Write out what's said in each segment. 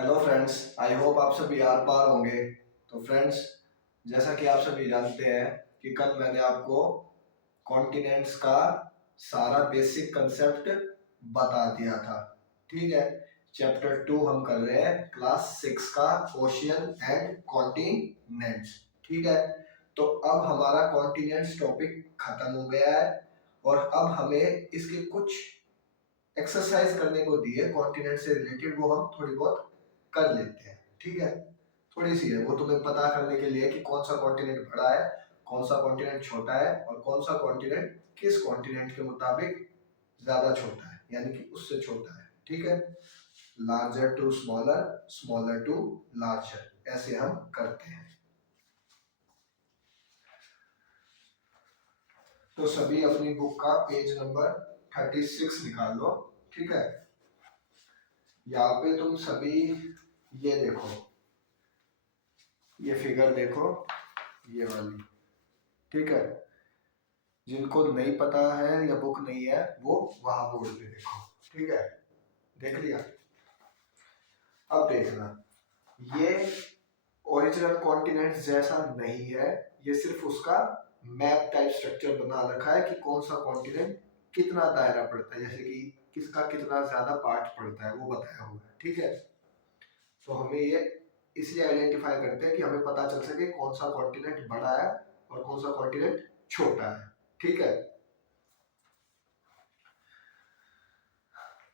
Hello friends, I hope आप सभी are पार होंगे। तो फ्रेंड्स, जैसा कि आप सभी जानते हैं कि कल मैंने आपको कॉन्टिनेंट्स का सारा बेसिक कंसेप्ट बता दिया था। ठीक है, चैप्टर 2 हम कर रहे हैं क्लास 6 का, ओशियन एंड कॉन्टिनेंट्स। ठीक है, तो अब हमारा कॉन्टिनेंट्स टॉपिक खत्म हो गया है और अब हमें इसके कुछ एक्सरसाइज करने को दिए कॉन्टिनेंट से रिलेटेड, वो हम थोड़ी बहुत कर लेते हैं। ठीक है, थोड़ी सी है वो तुम्हें पता करने के लिए कि कौन सा कॉन्टिनेंट बड़ा है, कौन सा कॉन्टिनेंट छोटा है और कौन सा कॉन्टिनेंट किस कॉन्टिनेंट के मुताबिक ज्यादा छोटा है, यानी कि उससे छोटा है। ठीक है, larger to smaller, smaller to larger, ऐसे हम करते हैं। तो सभी अपनी बुक का पेज नंबर 36 निकाल लो। ठीक है, यहाँ पे तुम सभी ये देखो, ये फिगर देखो, ये वाली। ठीक है, जिनको नहीं पता है या बुक नहीं है वो वहां बोर्ड पे देखो। ठीक है, देख लिया? अब देखना, ये ओरिजिनल कॉन्टिनेंट जैसा नहीं है, ये सिर्फ उसका मैप टाइप स्ट्रक्चर बना रखा है कि कौन सा कॉन्टिनेंट कितना दायरा पड़ता है, जैसे कि किसका कितना ज्यादा पार्ट पड़ता है वो बताया हुआ है। ठीक है, तो हमें ये इसलिए आइडेंटिफाई करते हैं कि हमें पता चल सके कौन सा कॉन्टिनेंट बड़ा है और कौन सा कॉन्टिनेंट छोटा है। ठीक है,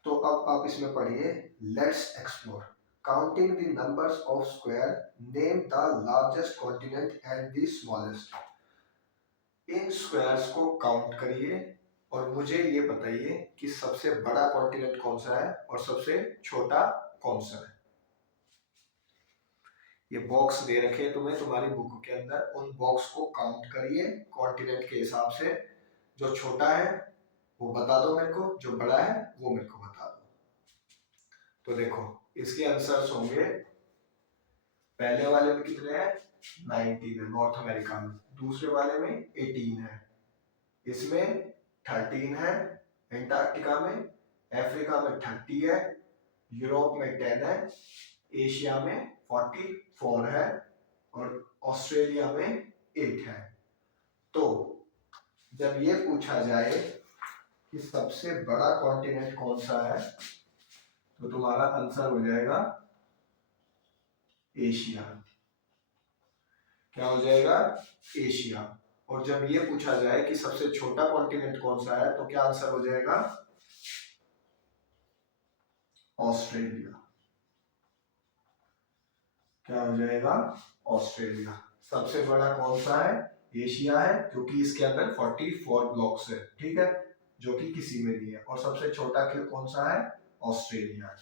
तो अब आप इसमें पढ़िए, let's explore counting the numbers of square, name the largest continent and the smallest. In squares को काउंट करिए और मुझे ये बताइए कि सबसे बड़ा कॉन्टिनेंट कौन सा है और सबसे छोटा कौन सा है। ये बॉक्स दे रखे हैं तुम्हें तुम्हारी बुक के अंदर, उन बॉक्स को काउंट करिए कॉन्टिनेंट के हिसाब से। जो छोटा है वो बता दो मेरे को, जो बड़ा है वो मेरे को बता दो। तो देखो, इसके आंसर्स होंगे, पहले वाले में कितने हैं, 19 है नॉर्थ अमेरिका में, दूसरे वाले में 18 है, इसमें 13 है एंटार्क्टिका में, अफ्रीका में 30 है, यूरोप में 10 है, एशिया में 44 है और ऑस्ट्रेलिया में 8 है। तो जब ये पूछा जाए कि सबसे बड़ा कॉन्टिनेंट कौन सा है, तो तुम्हारा आंसर हो जाएगा एशिया। क्या हो जाएगा, एशिया। और जब ये पूछा जाए कि सबसे छोटा कॉन्टिनेंट कौन सा है, तो क्या आंसर हो जाएगा, ऑस्ट्रेलिया। क्या हो जाएगा, ऑस्ट्रेलिया। सबसे बड़ा कौन सा है, एशिया है, क्योंकि इसके अंदर 44 ब्लॉक्स है। ठीक है, जो कि किसी में नहीं है। और सबसे छोटा कौन सा है, ऑस्ट्रेलिया।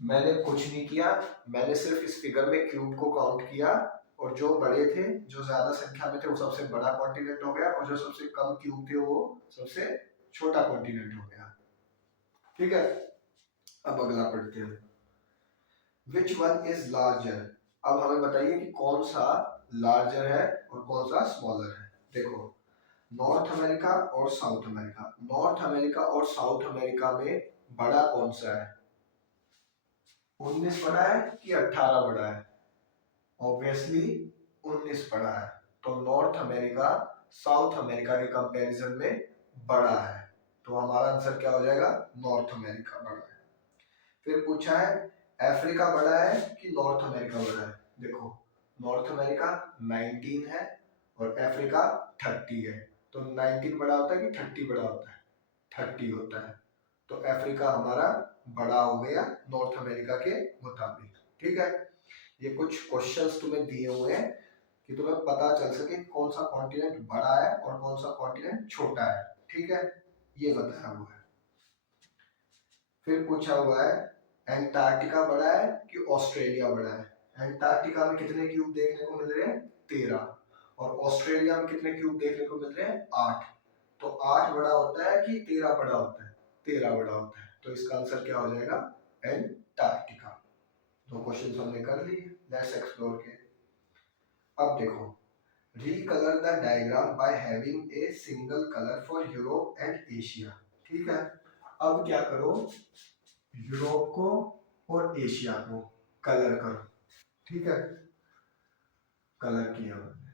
मैंने कुछ नहीं किया, मैंने सिर्फ इस फिगर में क्यूब को काउंट किया और जो बड़े थे, जो ज्यादा संख्या में थे, वो सबसे बड़ा कॉन्टिनेंट हो गया और जो सबसे कम क्यूब थे वो सबसे छोटा कॉन्टिनेंट हो गया। ठीक है, अब अगला पढ़ते हैं, विच वन इज लार्जर। अब हमें बताइए कि कौन सा लार्जर है और कौन सा स्मॉलर है। देखो, नॉर्थ अमेरिका और साउथ अमेरिका, नॉर्थ अमेरिका और साउथ अमेरिका में बड़ा कौन सा है, 19 बड़ा है कि 18 बड़ा है, ऑब्वियसली 19 बड़ा है। तो नॉर्थ अमेरिका साउथ अमेरिका के कंपैरिजन में बड़ा है, तो हमारा आंसर क्या हो जाएगा, नॉर्थ अमेरिका बड़ा है। फिर पूछा है अफ्रीका बड़ा है कि नॉर्थ अमेरिका बड़ा है। देखो, नॉर्थ अमेरिका 19 है और अफ्रीका 30 है, तो 19 बड़ा होता है कि 30 बड़ा होता है, 30 होता है। तो अफ्रीका हमारा बड़ा हो गया नॉर्थ अमेरिका के मुताबिक। ठीक है, ये कुछ क्वेश्चंस तुम्हें दिए हुए हैं कि तुम्हें पता चल सके कौन सा कॉन्टिनेंट बड़ा है और कौन सा कॉन्टिनेंट छोटा है। ठीक है, ये बताया हुआ है। फिर पूछा हुआ है एंटार्क्टिका बड़ा है कि ऑस्ट्रेलिया बड़ा है। एंटार्क्टिका में कितने क्यूब देखने को मिल रहे हैं, 13, और ऑस्ट्रेलिया में कितने क्यूब देखने को मिल रहे हैं, 8। तो 8 बड़ा होता है कि 13 बड़ा होता है, 13 बड़ा होता है। तो इसका आंसर क्या हो जाएगा, एंटार्क्टिका। दो क्वेश्चन हमने कर लिए, लेट्स एक्सप्लोर के। अब देखो, recolor the diagram by having a single color for Europe and Asia। ठीक है, अब क्या करो, यूरोप को और एशिया को कलर करो। ठीक है, कलर किया मैंने,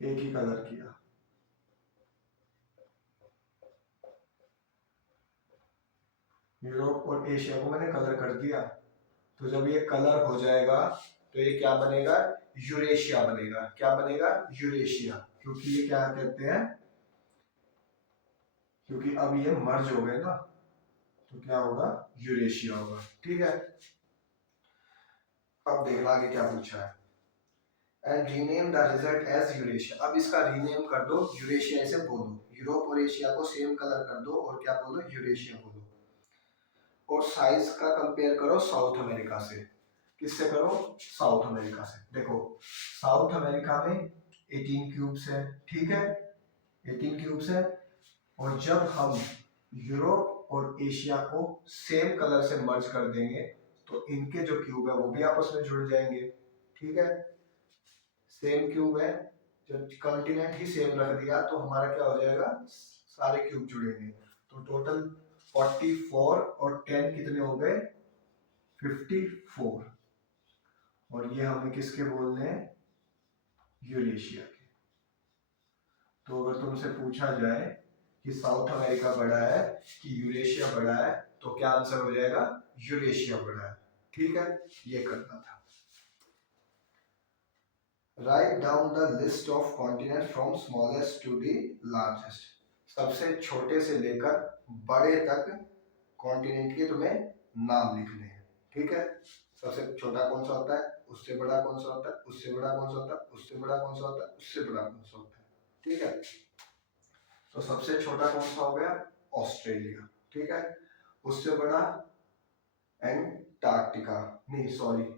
एक ही कलर किया। यूरोप और एशिया को मैंने कलर कर दिया। तो जब ये कलर हो जाएगा तो ये क्या बनेगा, यूरेशिया बनेगा। क्या बनेगा, यूरेशिया। क्योंकि ये क्या कहते हैं, क्योंकि अब ये मर्ज हो गए ना, तो क्या होगा, यूरेशिया होगा। ठीक है, अब देखना आगे क्या पूछा है। And rename the result as Eurasia. अब इसका रीनेम कर दो, यूरेशिया से बोलो। यूरोप और एशिया को सेम कलर कर दो और क्या बोलो, यूरेशिया बोलो। और साइज का कंपेयर करो साउथ अमेरिका से। किससे करो, साउथ अमेरिका से। देखो साउथ अमेरिका में 18 क्यूब्स है। ठीक है, 18 क्यूब्स है। और जब हम यूरोप और एशिया को सेम कलर से मर्ज कर देंगे तो इनके जो क्यूब है वो भी आपस में जुड़ जाएंगे। ठीक है, सेम क्यूब है, जब कॉन्टिनेंट ही सेम रख दिया तो हमारा क्या हो जाएगा, सारे क्यूब जुड़ेंगे। तो टोटल 44 और 10 कितने हो गए, 54। और ये हमें किसके बोलने हैं, यूरेशिया के। तो अगर तुमसे पूछा जाए कि साउथ अमेरिका बड़ा है कि यूरेशिया बड़ा है, तो क्या आंसर हो जाएगा, यूरेशिया बड़ा है। ठीक है, ये करना था। Write down the list of continent from smallest to the largest. सबसे छोटे से लेकर बड़े तक कॉन्टिनेंट के तुम्हें नाम लिखने हैं। ठीक है, सबसे छोटा कौन सा होता है, उससे बड़ा कौन सा होता है, उससे बड़ा कौन सा होता है, उससे बड़ा कौन सा होता है, उससे बड़ा कौन सा होता है। ठीक है, तो सबसे छोटा कौन सा हो गया, ऑस्ट्रेलिया। ठीक है, उससे बड़ा एंटार्क्टिका, नहीं सॉरी,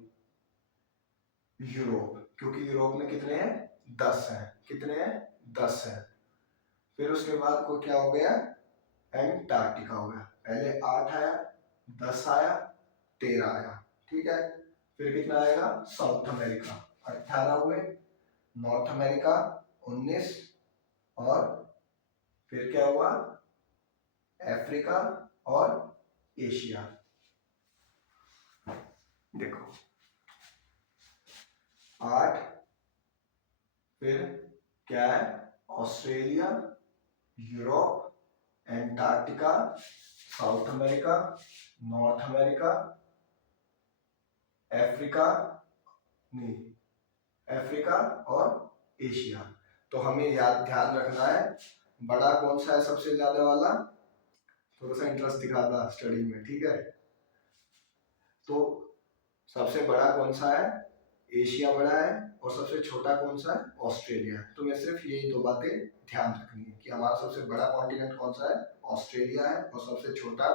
यूरोप। क्योंकि यूरोप में कितने हैं, 10 हैं। कितने हैं, 10 हैं। फिर उसके बाद को क्या हो गया, एंटार्क्टिका हो गया। पहले 8 आया, 10 आया, 13 आया। ठीक है, फिर कितना आएगा, साउथ अमेरिका 18 हुए, नॉर्थ अमेरिका 19, और फिर क्या हुआ, अफ्रीका और एशिया। देखो 8, फिर क्या है, Australia, Europe, Antarctica, south America, north America, Africa, नहीं, अफ्रीका और एशिया। तो हमें याद ध्यान रखना है बड़ा कौन सा है सबसे ज्यादा वाला। थोड़ा सा इंटरेस्ट दिखा था स्टडी में। ठीक है, तो सबसे बड़ा कौन सा है, एशिया बड़ा है, और सबसे छोटा कौन सा है, ऑस्ट्रेलिया। तुम्हें सिर्फ यही दो बातें ध्यान रखनी है कि हमारा सबसे बड़ा कॉन्टिनेंट कौन सा है, ऑस्ट्रेलिया है, और सबसे छोटा,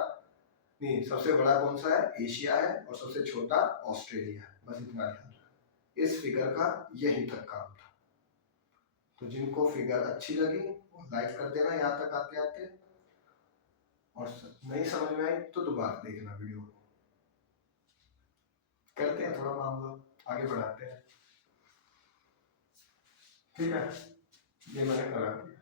नहीं, सबसे बड़ा कौन सा है, एशिया है, और सबसे छोटा ऑस्ट्रेलिया है। बस इतना ध्यान रखना। इस फिगर का यही तक काम था। तो जिनको फिगर अच्छी लगी वो लाइक कर देना यहाँ तक आते आते, और नहीं समझ में आई तो दोबारा देखना वीडियो को। करते हैं थोड़ा मामला आगे बढ़ाते हैं। ठीक है, ये मैंने करा दिया।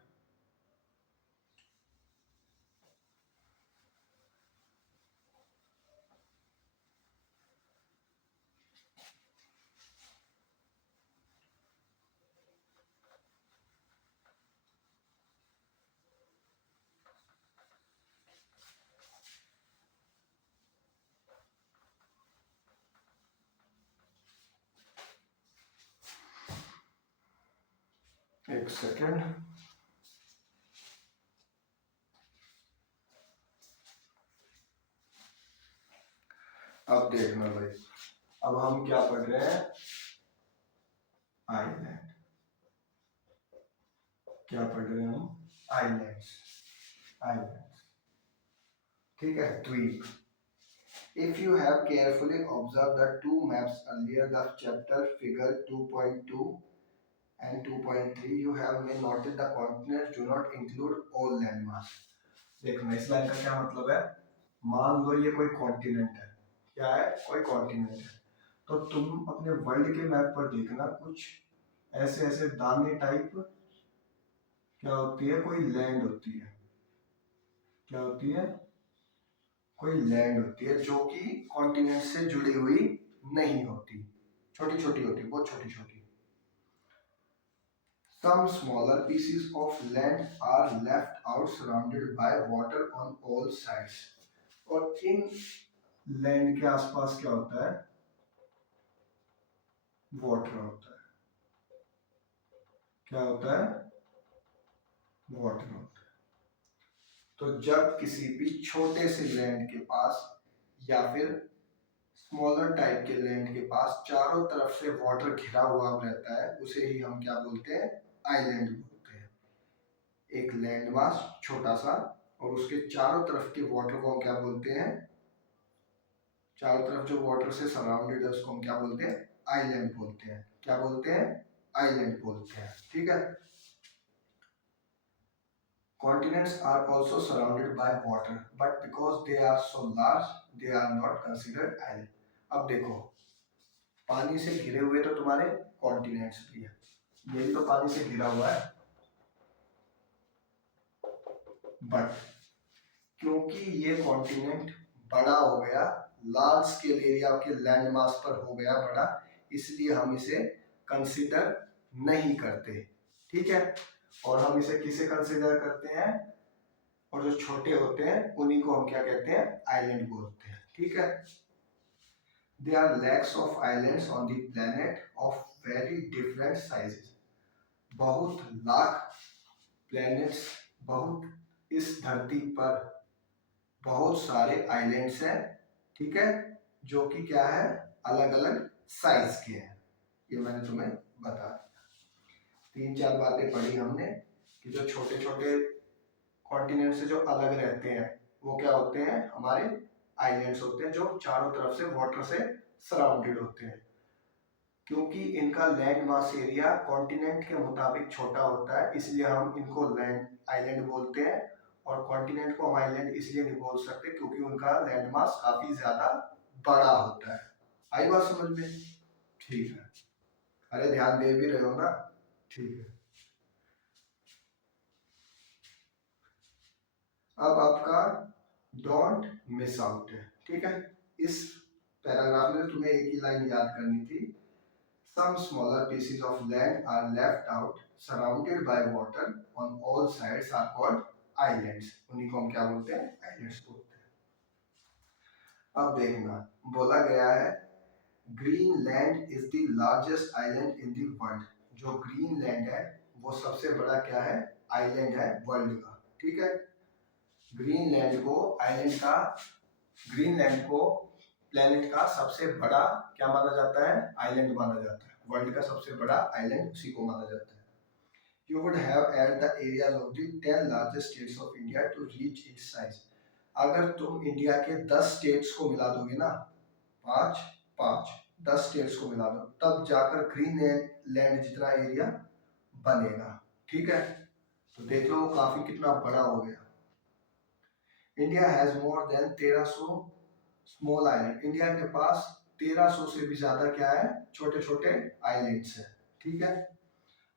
एक सेकेंड, अब देखना भाई, अब हम क्या पढ़ रहे हैं, आइलैंड। क्या पढ़ रहे हैं हम, आइलैंड्स, आइलैंड्स। ठीक है, द्वीप। If you have carefully observed the two maps earlier, the chapter figure 2.2 and 2.3, you have may noted the continents do not include all landmass. देखना इस लाइन का क्या मतलब है, मान लो ये कोई कॉन्टिनेंट है। क्या है, कोई कॉन्टिनेंट है। तो तुम अपने वर्ल्ड के मैप पर देखना, कुछ ऐसे ऐसे दाने टाइप क्या होती है, कोई लैंड होती है। क्या होती है, कोई लैंड होती है जो कि कॉन्टिनेंट से जुड़ी हुई नहीं होती, छोटी छोटी होती, बहुत छोटी छोटी। Some smaller pieces of land are left out surrounded by water on all sides. और इन लैंड के आसपास क्या होता है? वाटर होता है। क्या होता है? वाटर होता है। तो जब किसी भी छोटे से लैंड के पास या फिर स्मॉलर टाइप के लैंड के पास चारों तरफ से वाटर घिरा हुआ रहता है, उसे ही हम क्या बोलते हैं? आइलैंड बोलते हैं। एक लैंड मास छोटा सा और उसके चारों तरफ के वाटर को हम क्या बोलते हैं? चारों तरफ जो वाटर से सराउंडेड है उसको हम क्या बोलते हैं? आइलैंड बोलते हैं। क्या बोलते हैं? आइलैंड बोलते हैं। ठीक है। Continents are also surrounded by water, but because they are so large, they are not considered island. अब देखो, पानी से घिरे हुए तो तुम्हारे कॉन्टिनेंट्स भी है, ये भी तो पानी से घिरा हुआ है, बट क्योंकि ये कॉन्टिनेंट बड़ा हो गया, लार्ज स्केल एरिया के लैंड मास पर हो गया बड़ा, इसलिए हम इसे कंसिडर नहीं करते। ठीक है। और हम इसे किसे कंसिडर करते हैं? और जो छोटे होते हैं उन्हीं को हम क्या कहते हैं? आइलैंड बोलते हैं। ठीक है। There are lakhs of islands on the planet of very different sizes. बहुत लाख प्लैनेट्स, बहुत इस धरती पर बहुत सारे आइलैंड्स हैं। ठीक है। जो कि क्या है? अलग अलग साइज के हैं। ये मैंने तुम्हें बता दिया। 3-4 बातें पढ़ी हमने कि जो छोटे छोटे कॉन्टिनेंट से जो अलग रहते हैं वो क्या होते हैं? हमारे आइलैंड्स होते हैं, जो चारों तरफ से वाटर से सराउंडेड होते हैं। क्योंकि इनका लैंड मास एरिया कॉन्टिनेंट के मुताबिक छोटा होता है, इसलिए हम इनको लैंड आइलैंड बोलते हैं। और कॉन्टिनेंट को हम आइलैंड इसलिए नहीं बोल सकते क्योंकि उनका लैंड मास काफी ज्यादा बड़ा होता है। आई बात समझ में? ठीक है। अरे ध्यान दे भी रहे हो ना? ठीक है। अब आपका डोंट मिस आउट है। ठीक है। इस पैराग्राफ में तुम्हें एक ही लाइन याद करनी थी। Some smaller pieces of land are left out, surrounded by water on all sides are called islands. उन्हीं को हम क्या बोलते हैं? Islands बोलते हैं। अब देखना, बोला गया है Greenland is the largest island in the world. जो ग्रीनलैंड है वो सबसे बड़ा क्या है? आइलैंड है वर्ल्ड का। ठीक है। ग्रीनलैंड को आइलैंड का, ग्रीनलैंड को प्लेनेट का सबसे बड़ा क्या माना जाता है? आइलैंड माना जाता है। वर्ल्ड का सबसे बड़ा आइलैंड उसी को माना जाता है। You would have add the areas of the 10 largest states of India to reach its size. अगर तुम इंडिया के 10 स्टेट्स को मिला दोगे ना, 5 5 10 स्टेट्स को मिला दो, तब जाकर ग्रीनलैंड जितना एरिया बनेगा। ठीक है। तो देख लो काफी कितना बड़ा हो गया। India has more than 1300 small island. India के पास 1300 से भी ज्यादा क्या है? छोटे छोटे आइलैंड्स हैं। ठीक है।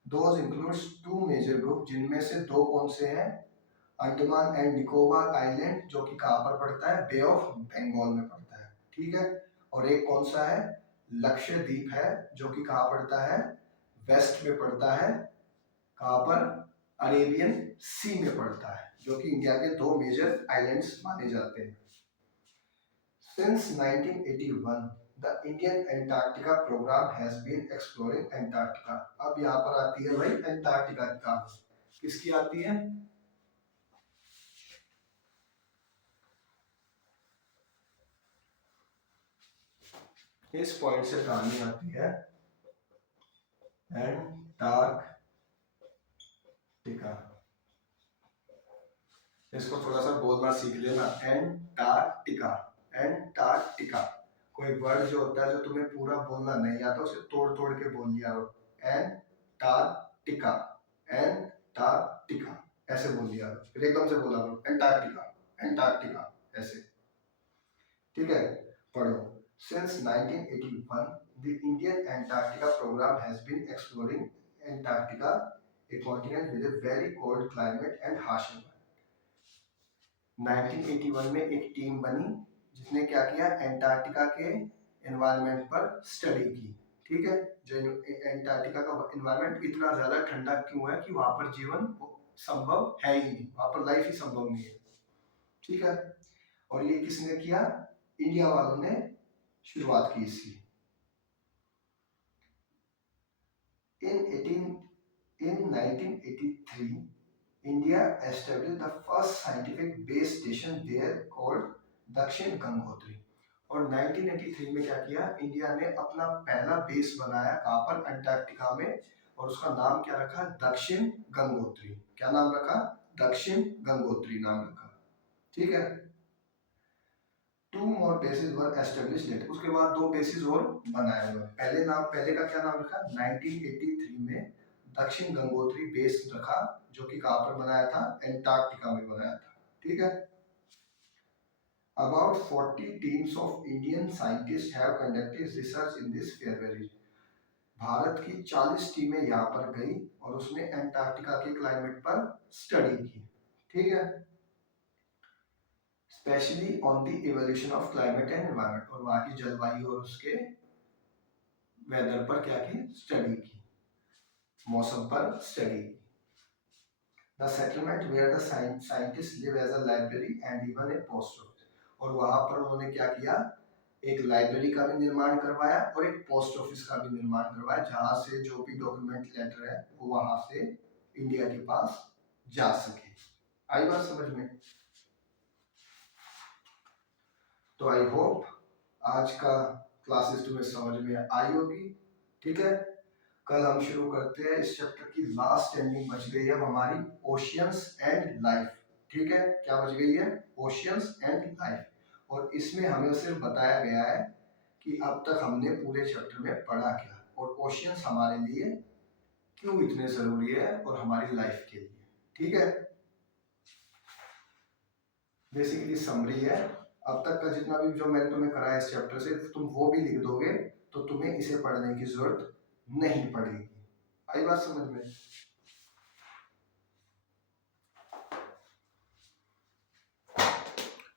दोज इंक्लूड्स 2 मेजर ग्रुप, जिनमें से 2 कौन से हैं? अंडमान एंड निकोबार आइलैंड, जो कि कहाँ पर पड़ता है? बे ऑफ बंगाल में पड़ता है। ठीक है। और एक कौन सा है? लक्षद्वीप है, जो कि कहाँ पड़ता है? वेस्ट में पड़ता है। कहाँ पर? अरेबियन सी में पड़ता है, जो कि इंडिया के 2 मेजर आइलैंड्स माने जाते हैं। Since 1981, the Indian Antarctica program has been exploring Antarctica. अब यहाँ पर आती है भाई अंटार्कटिका की काम। किसकी आती है? इस पॉइंट से कहानी आती है एंटार्कटिका। इसको थोड़ा सा बोलना सीख लेना, एंटार्कटिका। एंटार्कटिका कोई वर्ड जो होता है जो तुम्हें पूरा बोलना नहीं आता उसे तोड़ तोड़ के बोल लिया हो। एंटार्कटिका, एंटार्कटिका ऐसे बोल दिया, फिर एकदम से बोला लो एंटार्कटिका, एंटार्कटिका ऐसे। ठीक है। पढ़ो। Since 1981, the Indian Antarctica program has been exploring Antarctica, a continent with a very cold climate and harsh environment. 1981 में एक टीम बनी जिसने क्या किया, एंटार्क्टिका के एनवायरनमेंट पर स्टडी की। ठीक है, जो एंटार्क्टिका का एनवायरनमेंट इतना ज्यादा ठंडा क्यों है कि वहां पर जीवन संभव है ही नहीं, वहां पर लाइफ ही संभव नहीं है। ठीक है, और ये किसने किया, इंडिया वालों ने शुरुआत की इसकी। In 1983, India established the first scientific base station there called दक्षिण गंगोत्री। और 1983 में क्या किया, इंडिया ने अपना पहला बेस बनाया, कहाँ पर, अंटार्कटिका में, और उसका नाम क्या रखा, दक्षिण गंगोत्री। क्या नाम रखा, दक्षिण गंगोत्री नाम रखा। ठीक है, 2 more bases were established later, उसके बाद 2 बेसिस और बनाए हुए। पहले का क्या नाम रखा, 1983 में दक्षिण गंगोत्री बेस रखा, जो कि कहाँ पर बनाया था, एंटार्क्टिका में बनाया था। ठीक है, About 40 teams of Indian scientists have conducted research in this fairway। Bharat की 40 टीमें यहाँ पर गई और उसने एंटार्क्टिका के क्लाइमेट पर स्टडी की। ठीक है, specially on the evolution of climate and environment, और वहाँ की जलवायु और उसके वेदर पर क्या की, स्टडी की, मौसम पर स्टडी की। The settlement where the scientists live as a library and even a post office, और वहां पर उन्होंने क्या किया, एक लाइब्रेरी का भी निर्माण करवाया और एक पोस्ट ऑफिस का भी निर्माण करवाया, जहां से जो भी डॉक्यूमेंट लेटर है वो वहां से इंडिया के पास जा सके। आई बात समझ में? तो आई होप आज का क्लासेस तुम्हें समझ में आई होगी। ठीक है, कल हम शुरू करते हैं इस चैप्टर की लास्ट एंडिंग बच गई है हमारी, ओशियंस एंड लाइफ। ठीक है, क्या बच गई है, ओशियंस एंड लाइफ। और इसमें हमें सिर्फ बताया गया है कि अब तक हमने पूरे चैप्टर में पढ़ा क्या, और ओशियंस हमारे लिए क्यों इतने जरूरी है और हमारी लाइफ के लिए। ठीक है, बेसिकली समरी है। अब तक का जितना भी जो मैंने तुम्हें कराया इस चैप्टर से, तुम वो भी लिख दोगे तो तुम्हें इसे पढ़ने की जरूरत नहीं पड़ेगी। आई बात समझ में?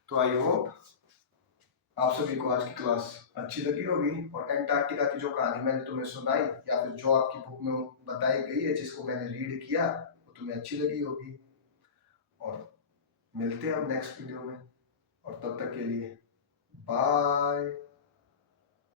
तो आई होप आप सभी को आज की क्लास अच्छी लगी होगी, और एंटार्क्टिका की जो कहानी मैंने तुम्हें सुनाई या फिर जो आपकी बुक में बताई गई है, जिसको मैंने रीड किया, वो तुम्हें अच्छी लगी होगी। और मिलते हैं अब नेक्स्ट वीडियो में, और तब तक के लिए बाय।